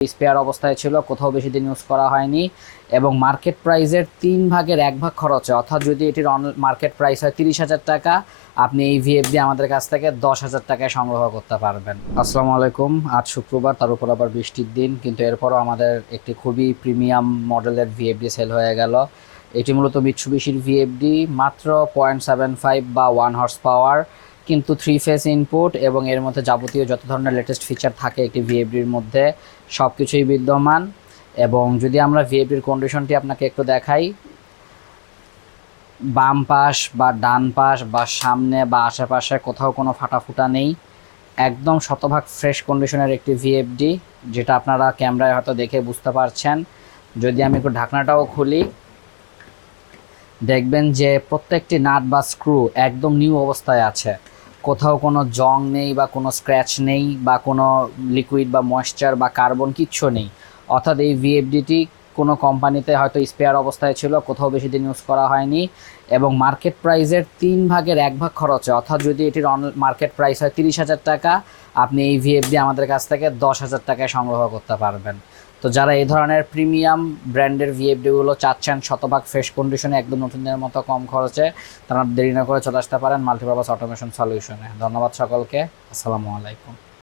Spare অবস্থায় ছিল, কোথাও বেশি দিন ইউজ করা হয়নি এবং মার্কেট প্রাইসের 3/1 খরচে, অর্থাৎ যদি এটির মার্কেট প্রাইস হয় 30,000 টাকা, আপনি এই ভিএফডি আমাদের কাছ থেকে 10,000 টাকায় সংগ্রহ করতে পারবেন। আসসালামু আলাইকুম। আজ শুক্রবার, তার উপর আবার বৃষ্টির দিন, কিন্তু এরপরও আমাদের একটি খুবই প্রিমিয়াম মডেলের ভিএফডি সেল হয়ে গেল। এটি মূলত মিৎসুবিশির ভিএফডি, মাত্র 0.75 বা 1 হর্স পাওয়ার, কিন্তু 3 ফেজ ইনপুট এবং এর মধ্যে যাবতীয় যত ধরনের লেটেস্ট ফিচার থাকে একটি ভিএফডির মধ্যে সব কিছুই বিদ্যমান। এবং যদি আমরা ভিএফডির কন্ডিশনটি আপনাকে একটু দেখাই, বাম পাশ বা ডান পাশ বা সামনে বা আশেপাশে কোথাও কোনো ফাটাফুটা নেই, একদম শতভাগ ফ্রেশ কন্ডিশনের একটি ভিএফডি, যেটা আপনারা ক্যামেরায় হয়তো দেখে বুঝতে পারছেন। যদি আমি একটু ঢাকনাটাও খুলি, দেখবেন যে প্রত্যেকটি নাট বা স্ক্রু একদম নিউ অবস্থায় আছে, কোথাও কোনো জং নেই বা কোনো স্ক্র্যাচ নেই বা কোনো লিকুইড বা ময়েশ্চার বা কার্বন কিচ্ছু নেই। অর্থাৎ এই ভিএফডিটি কোনো কোম্পানিতে হয়তো স্পেয়ার অবস্থায় ছিল, কোথাও বেশি দিন ইউজ করা হয়নি এবং মার্কেট প্রাইসের 3/1 খরচে, অর্থাৎ যদি এটির মার্কেট প্রাইস হয় 30,000 টাকা, আপনি এই ভিএফডি আমাদের কাছ থেকে 10,000 টাকায় সংগ্রহ করতে পারবেন। তো যারা এই ধরনের প্রিমিয়াম ব্র্যান্ডের ভিএফডিগুলো চাচ্ছেন শতভাগ ফ্রেশ কন্ডিশনে একদম নতুনদের মতো কম খরচে, তারা দেরি না করে চলে আসতে পারেন মাল্টিপারপাস অটোমেশন সলিউশনে। ধন্যবাদ সকলকে। আসসালামু আলাইকুম।